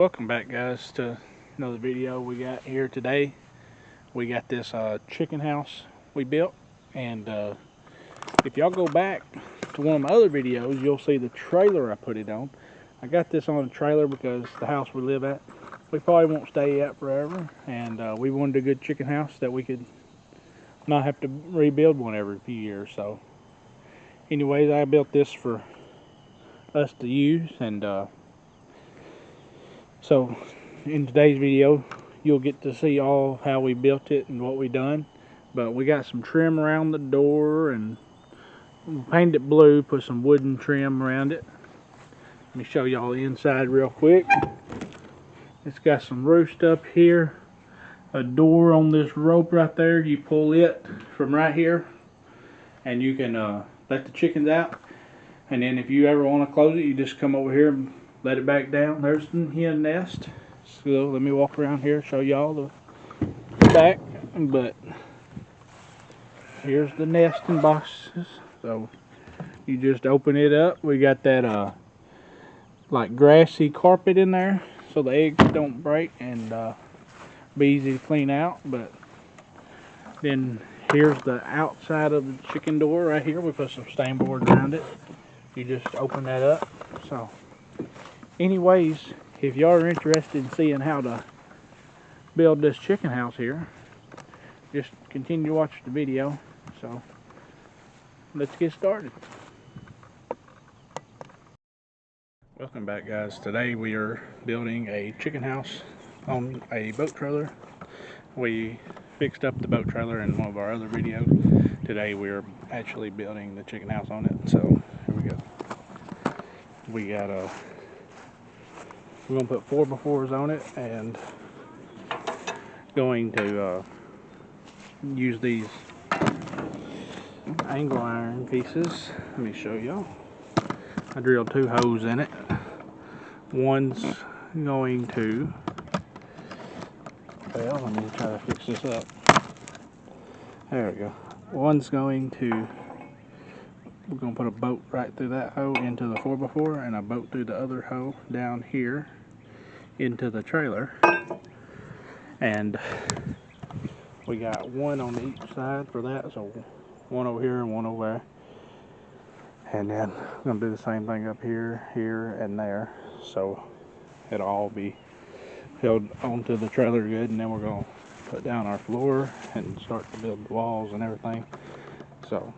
Welcome back, guys, to another video we got here today. We got this chicken house we built, and if y'all go back to one of my other videos, you'll see the trailer I put it on. I got this on a trailer because the house we live at, we probably won't stay at forever, and we wanted a good chicken house that we could not have to rebuild one every few years. So anyways, I built this for us to use, and so in today's video you'll get to see all how we built it and what we done. But we got some trim around the door and painted it blue, put some wooden trim around it. Let me show y'all the inside real quick. It's got some roost up here, a door on this rope right there. You pull it from right here and you can let the chickens out, and then if you ever want to close it, you just come over here and let it back down. There's the hen nest. So let me walk around here, show y'all the back. But here's the nesting boxes. So you just open it up. We got that like grassy carpet in there, so the eggs don't break and be easy to clean out. But then here's the outside of the chicken door right here. We put some stain board around it. You just open that up. So anyways, if y'all are interested in seeing how to build this chicken house here, just continue to watch the video. So let's get started. Welcome back, guys. Today we are building a chicken house on a boat trailer. We fixed up the boat trailer in one of our other videos. Today we are actually building the chicken house on it. So here we go. We got we're gonna put 4x4s on it, and going to use these angle iron pieces. Let me show y'all. I drilled 2 holes in it. One's going to, well, let me try to fix this up. There we go. One's going to, we're going to put a bolt right through that hole into the 4x4, and a bolt through the other hole down here into the trailer. And we got one on each side for that, so one over here and one over there. And then I'm going to do the same thing up here, here, and there, so it'll all be held onto the trailer good. And then we're going to put down our floor and start to build the walls and everything. So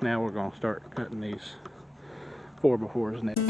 now we're going to start cutting these 4x4s next.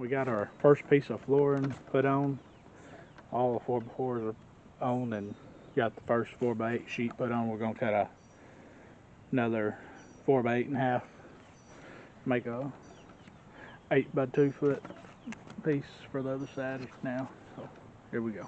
We got our first piece of flooring put on. All the 4x4s are on, and got the first 4x8 sheet put on. We're going to cut another 4x8.5, make a 8x2 foot piece for the other side now. So here we go.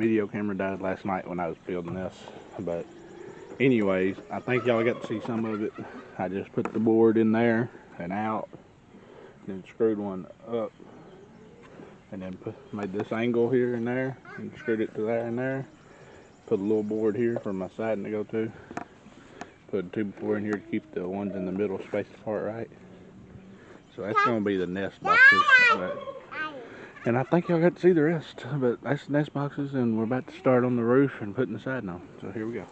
video camera died last night when I was building this. But anyways, I think y'all got to see some of it. I just put the board in there and out, then screwed one up, and then made this angle here and there, and screwed it to there and there. Put a little board here for my siding to go to. Put a 2x4 in here to keep the ones in the middle spaced apart right. So that's going to be the nest boxes. And I think y'all got to see the rest. But that's the nest boxes, and we're about to start on the roof and putting the siding on. So here we go.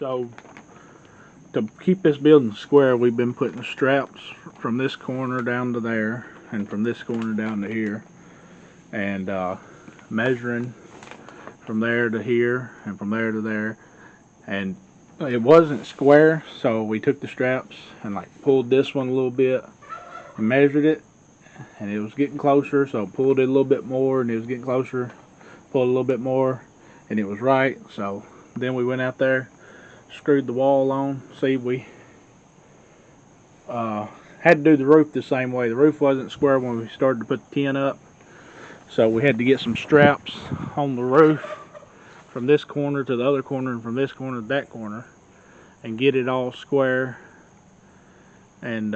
So to keep this building square, we've been putting straps from this corner down to there and from this corner down to here, and measuring from there to here and from there to there. And it wasn't square, so we took the straps and like pulled this one a little bit and measured it, and it was getting closer, so pulled it a little bit more and it was getting closer, pulled a little bit more and it was right. So then we went out there, screwed the wall on. See, we had to do the roof the same way. The roof wasn't square when we started to put the tin up, so we had to get some straps on the roof from this corner to the other corner and from this corner to that corner and get it all square. And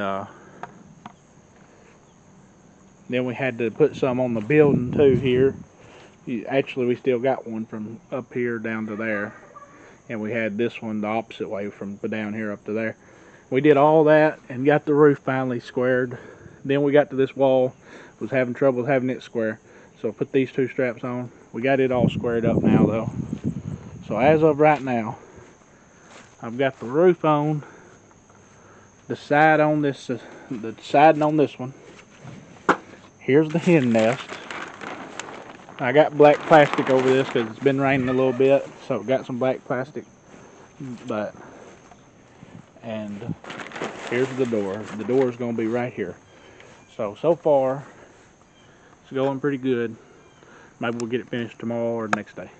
then we had to put some on the building too here. Actually, we still got one from up here down to there. and we had this one the opposite way from down here up to there. We did all that and got the roof finally squared. Then we got to this wall, was having trouble having it square. So put these two straps on. We got it all squared up now though. So as of right now, I've got the roof on, the side on this, the siding on this one. Here's the hen nest. I got black plastic over this because it's been raining a little bit, so got some black plastic. And here's the door. The door is going to be right here. So far, it's going pretty good. Maybe we'll get it finished tomorrow or the next day.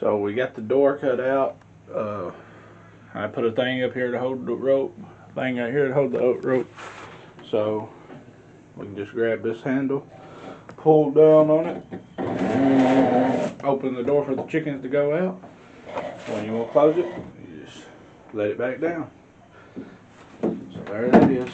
So we got the door cut out. I put a thing up here to hold the rope, thing right here to hold the rope. So we can just grab this handle, pull down on it, open the door for the chickens to go out. When you want to close it, you just let it back down. So there it is.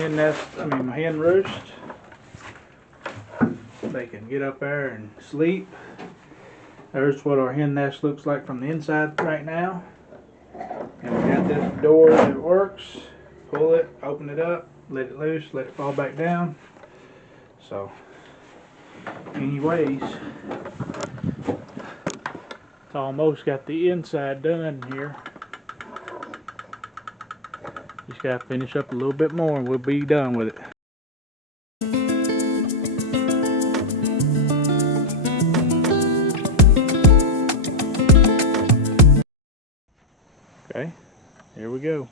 hen nest, my hen roost. They can get up there and sleep. There's what our hen nest looks like from the inside right now. And we got this door that works. Pull it, open it up, let it loose, let it fall back down. So, anyways, it's almost got the inside done here. Just gotta finish up a little bit more and we'll be done with it. Okay, here we go.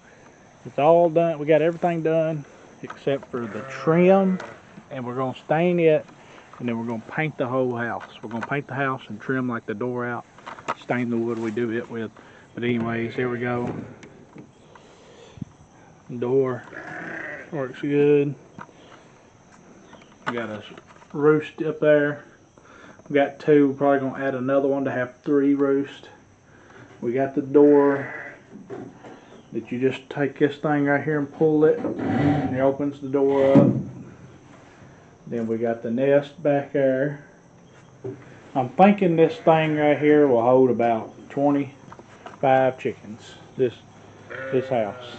It's all done. We got everything done except for the trim, and we're gonna stain it, and then we're gonna paint the whole house. We're gonna paint the house and trim like the door out, stain the wood we do it with. But anyways, here we go. Door works good. We got a roost up there. We got two. We're probably gonna add another one to have 3 roosts. We got the door that you just take this thing right here and pull it, and it opens the door up. Then we got the nest back there. I'm thinking this thing right here will hold about 25 chickens. This house.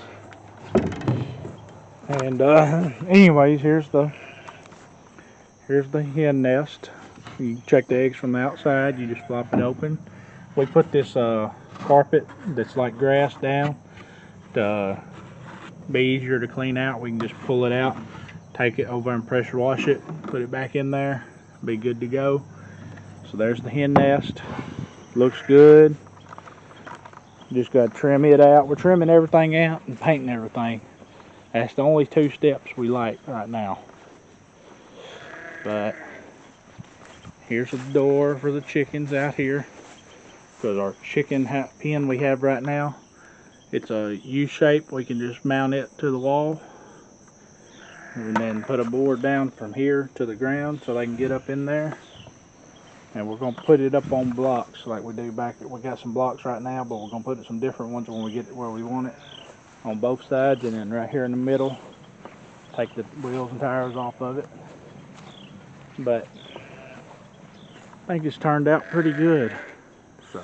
And anyways, here's the hen nest. You check the eggs from the outside. You just flop it open. We put this carpet that's like grass down to be easier to clean out. We can just pull it out, take it over and pressure wash it, put it back in there, be good to go. So there's the hen nest. Looks good. Just got to trim it out. We're trimming everything out and painting everything. That's the only 2 steps we like right now. But here's a door for the chickens out here, because our chicken pen we have right now, it's a U-shape. We can just mount it to the wall and then put a board down from here to the ground so they can get up in there. And we're going to put it up on blocks like we do back. We got some blocks right now, but we're going to put some different ones when we get it where we want it, on both sides. And then right here in the middle, take the wheels and tires off of it. But I think it's turned out pretty good. So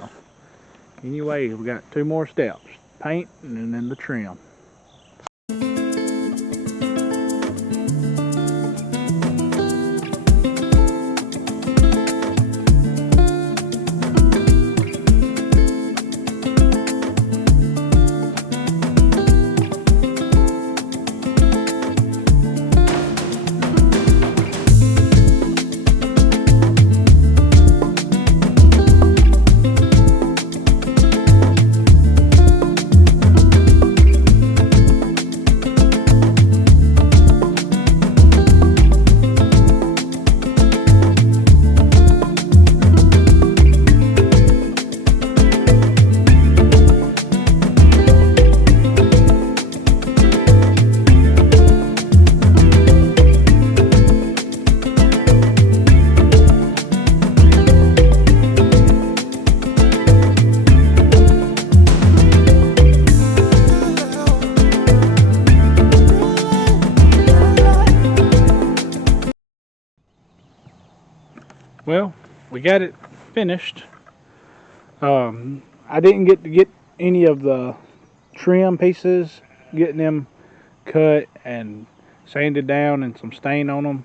anyway, we got 2 more steps: paint and then the trim. Well, we got it finished. I didn't get to get any of the trim pieces, getting them cut and sanded down and some stain on them.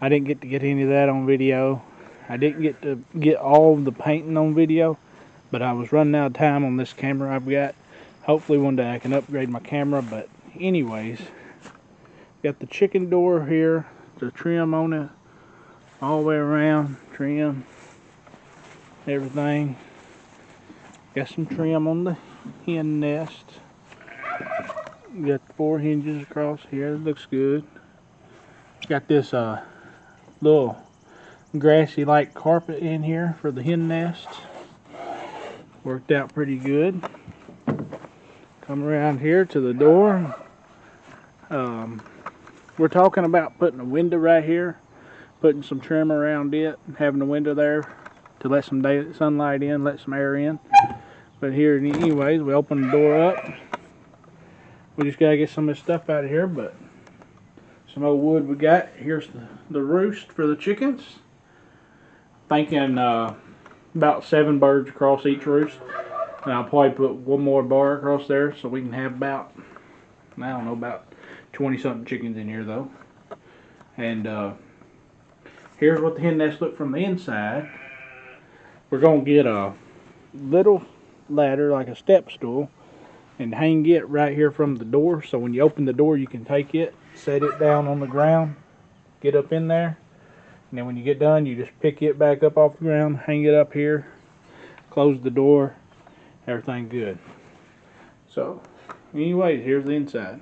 I didn't get to get any of that on video. I didn't get to get all of the painting on video, but I was running out of time on this camera I've got. Hopefully one day I can upgrade my camera. But anyways, got the chicken door here, the trim on it all the way around, trim everything. Got some trim on the hen nest. Got 4 hinges across here. It looks good. Got this little grassy like carpet in here for the hen nest. Worked out pretty good. Come around here to the door. We're talking about putting a window right here, putting some trim around it, having a window there to let some sunlight in, let some air in. But here, anyways, we open the door up. We just gotta get some of this stuff out of here, but some old wood we got. Here's the roost for the chickens. Thinking about 7 birds across each roost. And I'll probably put one more bar across there so we can have about, I don't know, about 20 something chickens in here though. And here's what the hen nest looked from the inside. We're going to get a little ladder, like a step stool, and hang it right here from the door. So when you open the door, you can take it, set it down on the ground, get up in there. And then when you get done, you just pick it back up off the ground, hang it up here, close the door, everything good. So, anyways, here's the inside.